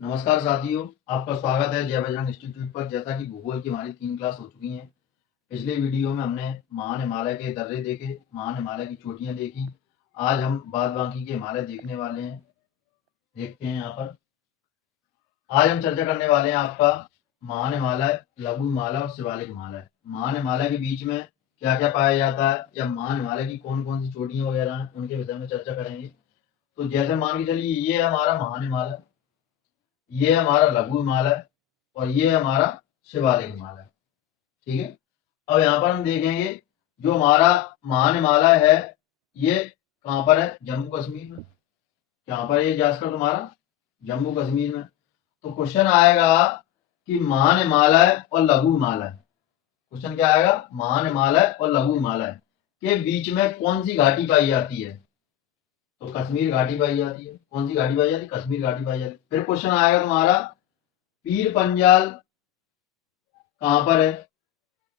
नमस्कार साथियों, आपका स्वागत है जय बजरंग इंस्टीट्यूट पर। जैसा कि भूगोल की हमारी 3 क्लास हो चुकी हैं। पिछले वीडियो में हमने महान हिमालय के दर्रे देखे, महान हिमालय की चोटियां देखी। आज हम बाद बाकी के हिमालय देखने वाले हैं। देखते हैं यहाँ पर। आज हम चर्चा करने वाले हैं आपका महान हिमालय, लघु हिमालय और शिवालिक हिमालय। महान हिमालय के बीच में क्या क्या पाया जाता है या महान हिमालय की कौन कौन सी चोटियां वगैरह हैं, उनके विषय में चर्चा करेंगे। तो जैसे मान के चलिए, ये है हमारा महान हिमालय, ये है हमारा लघु हिमालय और ये है हमारा शिवालिक हिमालय। ठीक है। अब यहाँ पर हम देखेंगे जो हमारा महान हिमालय है ये कहाँ पर है? जम्मू कश्मीर में। कहाँ पर ये जाकर तुम्हारा? जम्मू कश्मीर में। तो क्वेश्चन आएगा कि महान हिमालय और लघु हिमालय, क्वेश्चन क्या आएगा? महान हिमालय और लघु हिमालय के बीच में कौन सी घाटी पाई जाती है? तो कश्मीर घाटी पाई जाती है। कौन सी घाटी पाई जाती है? कश्मीर घाटी पाई जाती है। फिर क्वेश्चन आएगा तुम्हारा पीर पंजाल कहाँ पर है?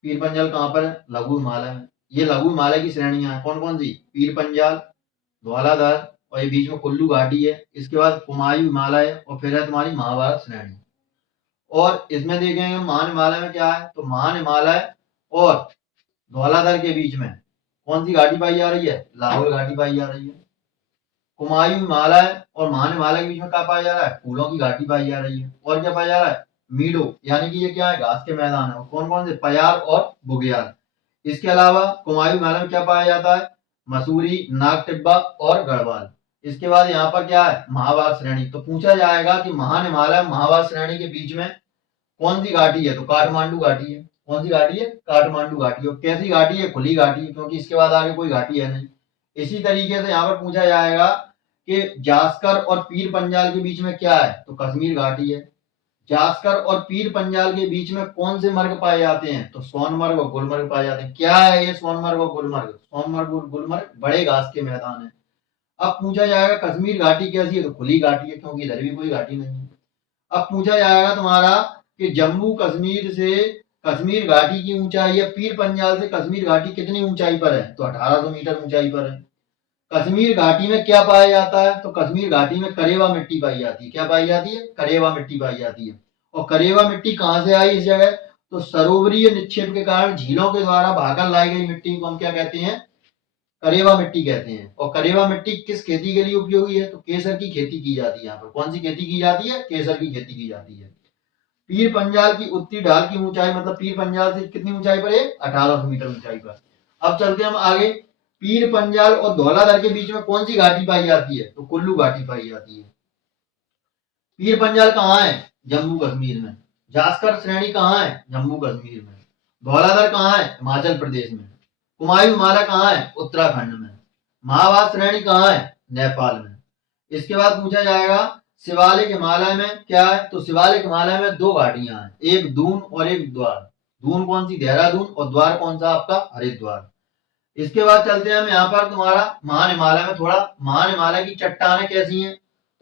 पीर पंजाल कहाँ पर है? लघु हिमालय में। ये लघु हिमालय की श्रेणियां हैं। कौन कौन सी? पीर पंजाल, धौलाधर और ये बीच में कुल्लू घाटी है। इसके बाद कुमायूं हिमालय और फिर है तुम्हारी महाभारत श्रेणी। और इसमें देखेंगे महान हिमालय में क्या है, तो महान हिमालय और धौलाधर के बीच में कौन सी घाटी पाई जा रही है? लाहौल घाटी पाई जा रही है। कुमायूं हिमालय और महान हिमालय के बीच में क्या पाया जा रहा है? फूलों की घाटी पाई जा रही है। और क्या पाया जा रहा है? मीडो, यानी कि ये क्या है? घास के मैदान है। कौन कौन से? पयार और बुग्याल। इसके अलावा कुमायूं हिमालय में क्या पाया जाता है? मसूरी, नाग टिब्बा और गढ़वाल। इसके बाद यहाँ पर क्या है? महाभारत श्रेणी। तो पूछा जाएगा कि महान हिमालय महाभारत श्रेणी के बीच में कौन सी घाटी है? तो काठमांडू घाटी है। कौन सी घाटी है? काठमांडू घाटी। और कैसी घाटी है? खुली घाटी है, क्योंकि इसके बाद आगे कोई घाटी है नहीं। इसी तरीके से यहाँ पर पूछा जाएगा कि जास्कर और पीर पंजाल के बीच में क्या है? तो कश्मीर घाटी है। जास्कर और पीर पंजाल के बीच में कौन से मर्ग पाए जाते हैं? तो सोनमर्ग और गुलमर्ग पाए जाते हैं। क्या है ये सोनमर्ग और गुलमर्ग? सोनमर्ग और गुलमर्ग बड़े घास के मैदान है। अब पूछा जाएगा कश्मीर घाटी कैसी है? तो खुली घाटी है, क्योंकि इधर भी कोई घाटी नहीं है। अब पूछा जाएगा तुम्हारा कि जम्मू कश्मीर से कश्मीर घाटी की ऊंचाई है, पीर पंजाल से कश्मीर घाटी कितनी ऊंचाई पर है? तो 1800 मीटर ऊंचाई पर है। कश्मीर घाटी में क्या पाया जाता है? तो कश्मीर घाटी में करेवा मिट्टी पाई जाती है। क्या पाई जाती है? करेवा मिट्टी पाई जाती है। और करेवा मिट्टी कहां से आई इस जगह? तो सरोवरीय निक्षेप के कारण झीलों के द्वारा भाकर लाई गई मिट्टी को हम क्या कहते हैं? करेवा मिट्टी कहते हैं। और करेवा मिट्टी किस खेती के लिए उपयोगी है? तो केसर की खेती की जाती है। यहाँ पर कौन सी खेती की जाती है? केसर की खेती की जाती है। पीर पंजाल की उत्तरी ढाल की ऊंचाई, मतलब पीर पंजाल से कितनी ऊंचाई पर है? 1800 मीटर ऊंचाई पर। अब चलते हम आगे। पीर पंजाल और धौलाधर के बीच में कौन सी घाटी पाई जाती है? तो कुल्लू घाटी पाई जाती है। पीर पंजाल कहाँ है? जम्मू कश्मीर में। जास्कर श्रेणी कहाँ है? जम्मू कश्मीर में। धौलाधर कहाँ है? हिमाचल प्रदेश में। कुमायूं हिमालय कहाँ है? उत्तराखंड में। महाभारत श्रेणी कहाँ है? नेपाल में। इसके बाद पूछा जाएगा शिवालिक हिमालय में क्या है? तो शिवालिक हिमालय में 2 घाटियां हैं, एक दून और एक द्वार। दून कौन सी? देहरादून। और द्वार कौन सा? आपका हरिद्वार। इसके बाद चलते हैं हम यहाँ पर तुम्हारा महान हिमालय में। थोड़ा महान हिमालय की चट्टानें कैसी हैं?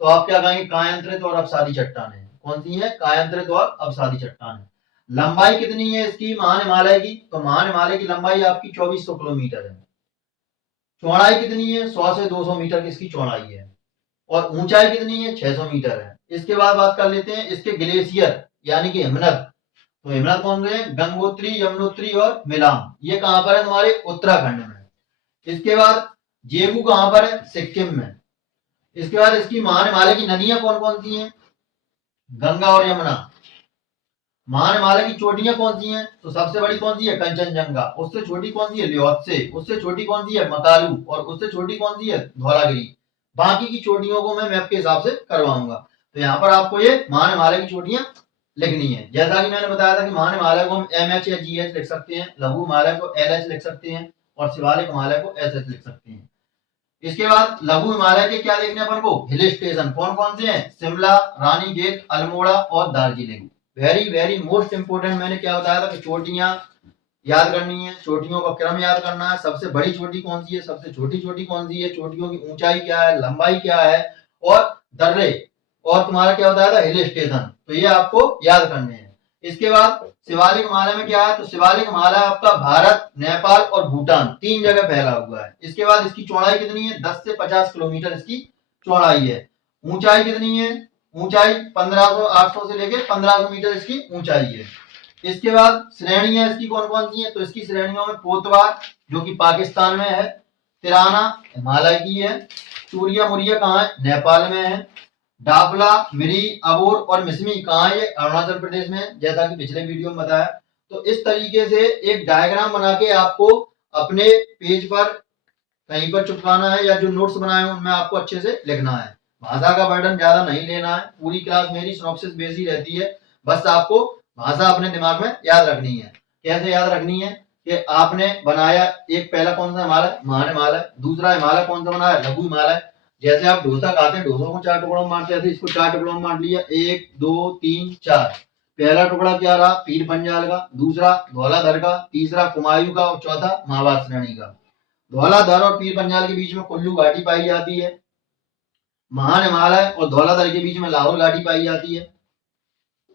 तो आप क्या कहेंगे? कायांतरित और अवसादी चट्टानें हैं। कौन सी है? कायांतरित और अवसादी चट्टानें। लंबाई कितनी है इसकी महान हिमालय की? तो महान हिमालय की लंबाई आपकी 2400 किलोमीटर है। चौड़ाई कितनी है? 100 से 200 मीटर की इसकी चौड़ाई है। और ऊंचाई कितनी है? 600 मीटर है। इसके बाद बात कर लेते हैं इसके ग्लेशियर यानी कि हिमनद। तो हिमनद कौन से हैं? गंगोत्री, यमुनोत्री और मिलाम। ये कहां पर है? तुम्हारे उत्तराखंड में। इसके बाद जेबू कहां पर है? सिक्किम में। इसके बाद इसकी महान हिमालय की नदियां कौन कौन सी हैं? गंगा और यमुना। महान हिमालय की चोटियां कौन सी हैं? तो सबसे बड़ी कौन सी है? कंचनजंगा। उससे छोटी कौन सी है? ल्योत्से। उससे छोटी कौन सी है? मकालू। और उससे छोटी कौन सी है? धौलागिरी। बाकी की चोटियों को मैं मैप के हिसाब से करवाऊंगा। तो यहाँ पर आपको ये महान हिमालय की चोटियां लिखनी है। जैसा कि मैंने बताया था कि महान हिमालय को हम MH या GH लिख सकते हैं, लघु हिमालय को LH लिख सकते हैं और शिवालिक हिमालय को SS लिख सकते हैं। इसके बाद लघु हिमालय के क्या देखने अपन को? हिल स्टेशन कौन कौन से हैं? शिमला, रानीखेत, अल्मोड़ा और Darjeeling. Very very most important. मैंने क्या बताया था कि चोटियां याद करनी है, चोटियों का क्रम याद करना है। सबसे बड़ी चोटी कौन सी है? सबसे छोटी चोटी कौन सी है? चोटियों की ऊंचाई क्या है? लंबाई क्या है? और दर्रे। और तुम्हारा क्या बताया था? Hill station. तो ये आपको याद करने हैं। इसके बाद शिवालिक हिमालय में क्या है? तो शिवालिक हिमालय आपका भारत, नेपाल और भूटान 3 जगह फैला हुआ है। इसके बाद इसकी चौड़ाई कितनी है? 10 से 50 किलोमीटर इसकी चौड़ाई है। ऊंचाई कितनी है? ऊंचाई 1500 800 से लेके 1500 मीटर इसकी ऊंचाई है। इसके बाद श्रेणियां इसकी कौन कौन सी हैं, तो इसकी श्रेणियों में पोतवार जो कि पाकिस्तान में है, तिराना हिमालय की है, चूरिया मुरिया कहाँ है, नेपाल में है, डाफला मिरी अबोर और मिसमी कहाँ है, ये अरुणाचल प्रदेश में है, जैसा कि पिछले वीडियो में बताया। तो इस तरीके से एक डायग्राम बना के आपको अपने पेज पर कहीं पर चिपकाना है या जो नोट्स बनाए हैं उनमें आपको अच्छे से लिखना है। भाषा का बर्डन ज्यादा नहीं लेना है, पूरी क्लास मेरी सिनॉप्सिस बेस ही रहती है, बस आपको भाषा अपने दिमाग में याद रखनी है। कैसे याद रखनी है कि आपने बनाया एक पहला कौन सा हिमालय, महान हिमालय, दूसरा हिमालय कौन सा बनाया, लघु हिमालय। जैसे आप डोसा खाते हैं, डोसों को 4 टुकड़ों में बांटते हैं, इसको 4 टुकड़ों में बांट लिया, 1 2 3 4। पहला टुकड़ा क्या रहा, पीर पंजाल का, दूसरा धौलाधर का, तीसरा कुमायूं का और चौथा महाभारत श्रेणी का। धौलाधर और पीर पंजाल के बीच में कुल्लू घाटी पाई जाती है। महान हिमालय और धौलाधर के बीच में लाहौर घाटी पाई जाती है।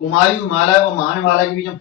कुमायूं हिमालय और महान हिमालय के बीच में